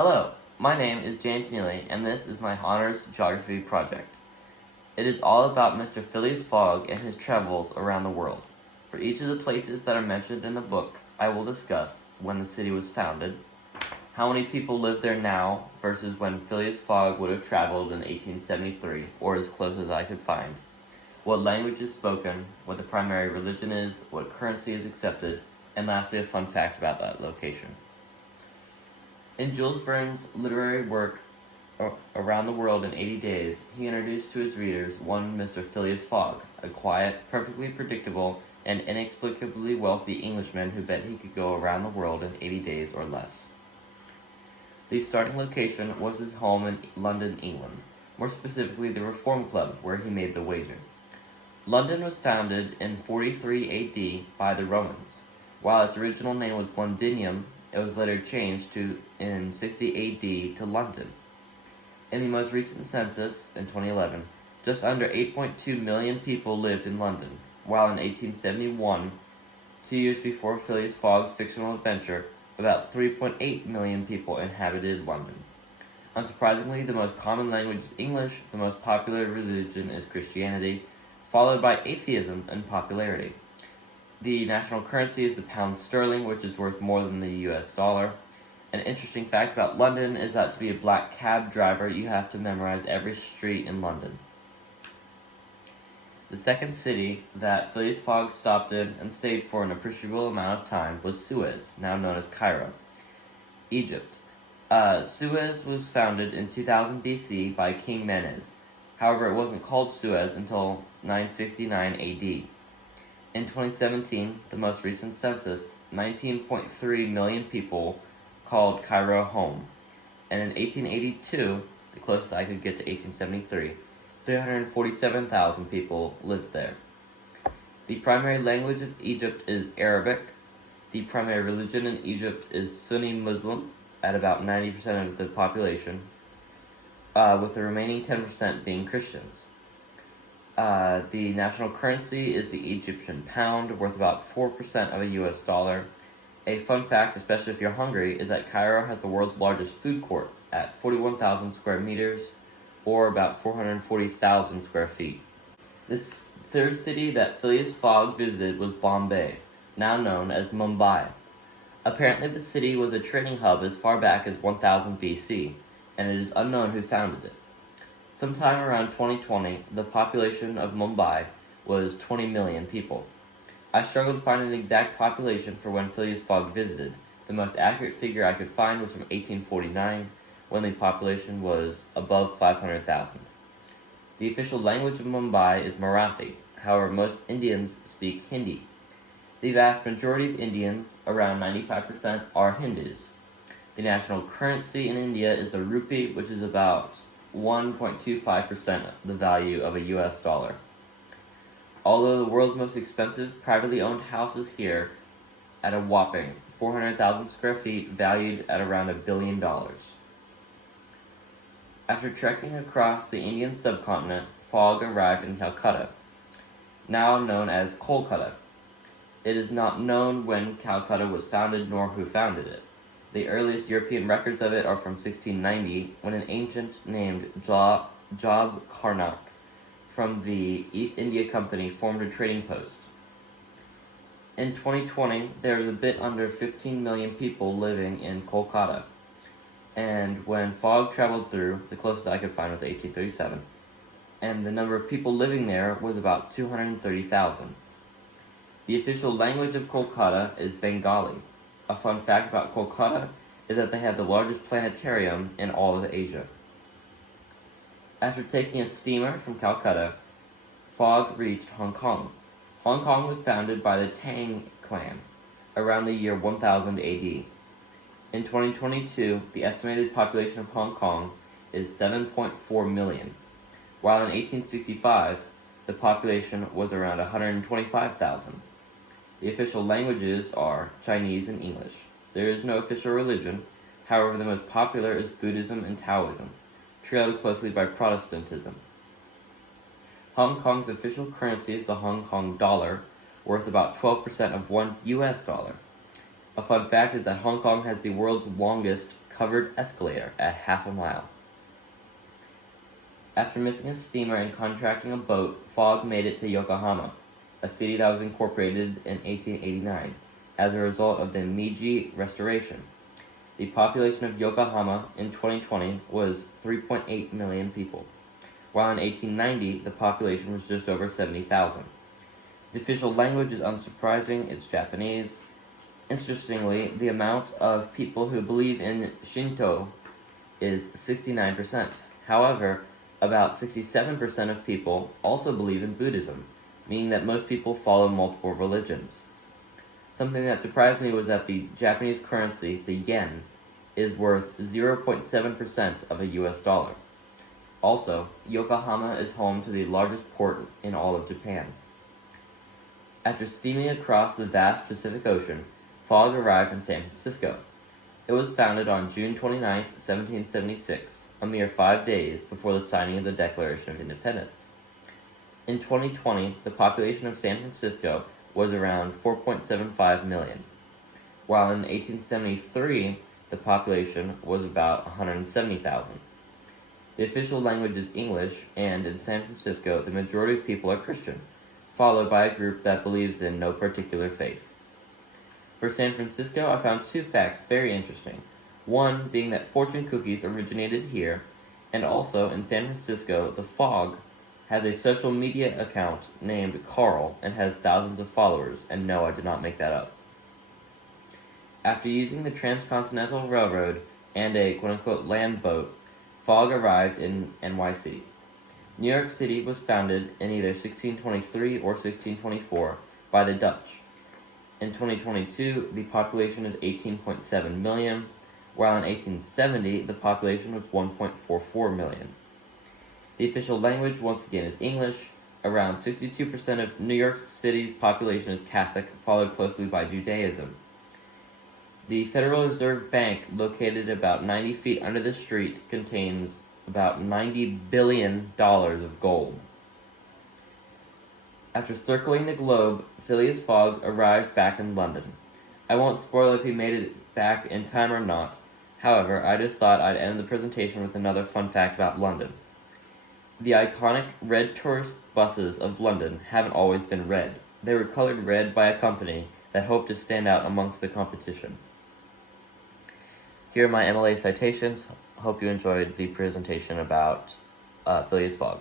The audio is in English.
Hello, my name is James Neely, and this is my honors geography project. It is all about Mr. Phileas Fogg and his travels around the world. For each of the places that are mentioned in the book, I will discuss when the city was founded, how many people live there now versus when Phileas Fogg would have traveled in 1873, or as close as I could find, what language is spoken, what the primary religion is, what currency is accepted, and lastly a fun fact about that location. In Jules Verne's literary work Around the World in 80 Days, he introduced to his readers one Mr. Phileas Fogg, a quiet, perfectly predictable, and inexplicably wealthy Englishman who bet he could go around the world in 80 days or less. The starting location was his home in London, England, more specifically the Reform Club, where he made the wager. London was founded in 43 AD by the Romans. While its original name was Londinium, it was later changed in 60 AD to London. In the most recent census, in 2011, just under 8.2 million people lived in London, while in 1871, 2 years before Phileas Fogg's fictional adventure, about 3.8 million people inhabited London. Unsurprisingly, the most common language is English, the most popular religion is Christianity, followed by atheism in popularity. The national currency is the pound sterling, which is worth more than the US dollar. An interesting fact about London is that to be a black cab driver, you have to memorize every street in London. The second city that Phileas Fogg stopped in and stayed for an appreciable amount of time was Suez, now known as Cairo, Egypt. Suez was founded in 2000 BC by King Menes. However, it wasn't called Suez until 969 AD. In 2017, the most recent census, 19.3 million people called Cairo home, and in 1882, the closest I could get to 1873, 347,000 people lived there. The primary language of Egypt is Arabic. The primary religion in Egypt is Sunni Muslim, at about 90% of the population, with the remaining 10% being Christians. The national currency is the Egyptian pound, worth about 4% of a US dollar. A fun fact, especially if you're hungry, is that Cairo has the world's largest food court at 41,000 square meters, or about 440,000 square feet. This third city that Phileas Fogg visited was Bombay, now known as Mumbai. Apparently the city was a trading hub as far back as 1000 BC, and it is unknown who founded it. Sometime around 2020, the population of Mumbai was 20 million people. I struggled to find an exact population for when Phileas Fogg visited. The most accurate figure I could find was from 1849, when the population was above 500,000. The official language of Mumbai is Marathi. However, most Indians speak Hindi. The vast majority of Indians, around 95%, are Hindus. The national currency in India is the rupee, which is about 1.25% the value of a US dollar. Although the world's most expensive privately owned house is here at a whopping 400,000 square feet, valued at around $1 billion. After trekking across the Indian subcontinent, Fogg arrived in Calcutta, now known as Kolkata. It is not known when Calcutta was founded nor who founded it. The earliest European records of it are from 1690, when an ancient named Job Karnak from the East India Company formed a trading post. In 2020, there is a bit under 15 million people living in Kolkata, and when Fogg traveled through, the closest I could find was 1837, and the number of people living there was about 230,000. The official language of Kolkata is Bengali. A fun fact about Kolkata is that they have the largest planetarium in all of Asia. After taking a steamer from Calcutta, Fogg reached Hong Kong. Hong Kong was founded by the Tang clan around the year 1000 AD. In 2022, the estimated population of Hong Kong is 7.4 million, while in 1865, the population was around 125,000. The official languages are Chinese and English. There is no official religion, however the most popular is Buddhism and Taoism, trailed closely by Protestantism. Hong Kong's official currency is the Hong Kong dollar, worth about 12% of $1 US. A fun fact is that Hong Kong has the world's longest covered escalator at half a mile. After missing a steamer and contracting a boat, Fogg made it to Yokohama, a city that was incorporated in 1889, as a result of the Meiji Restoration. The population of Yokohama in 2020 was 3.8 million people, while in 1890 the population was just over 70,000. The official language is unsurprising, it's Japanese. Interestingly, the amount of people who believe in Shinto is 69%. However, about 67% of people also believe in Buddhism, meaning that most people follow multiple religions. Something that surprised me was that the Japanese currency, the yen, is worth 0.7% of a US dollar. Also, Yokohama is home to the largest port in all of Japan. After steaming across the vast Pacific Ocean, Fogg arrived in San Francisco. It was founded on June 29, 1776, a mere 5 days before the signing of the Declaration of Independence. In 2020, the population of San Francisco was around 4.75 million, while in 1873, the population was about 170,000. The official language is English, and in San Francisco, the majority of people are Christian, followed by a group that believes in no particular faith. For San Francisco, I found 2 facts very interesting. One being that fortune cookies originated here, and also in San Francisco, the Fogg has a social media account named Carl and has thousands of followers, and no, I did not make that up. After using the Transcontinental Railroad and a quote-unquote land boat, Fogg arrived in NYC. New York City was founded in either 1623 or 1624 by the Dutch. In 2022, the population is 18.7 million, while in 1870, the population was 1.44 million. The official language, once again, is English. Around 62% of New York City's population is Catholic, followed closely by Judaism. The Federal Reserve Bank, located about 90 feet under the street, contains about $90 billion of gold. After circling the globe, Phileas Fogg arrived back in London. I won't spoil if he made it back in time or not. However, I just thought I'd end the presentation with another fun fact about London. The iconic red tourist buses of London haven't always been red. They were colored red by a company that hoped to stand out amongst the competition. Here are my MLA citations. Hope you enjoyed the presentation about Phileas Fogg.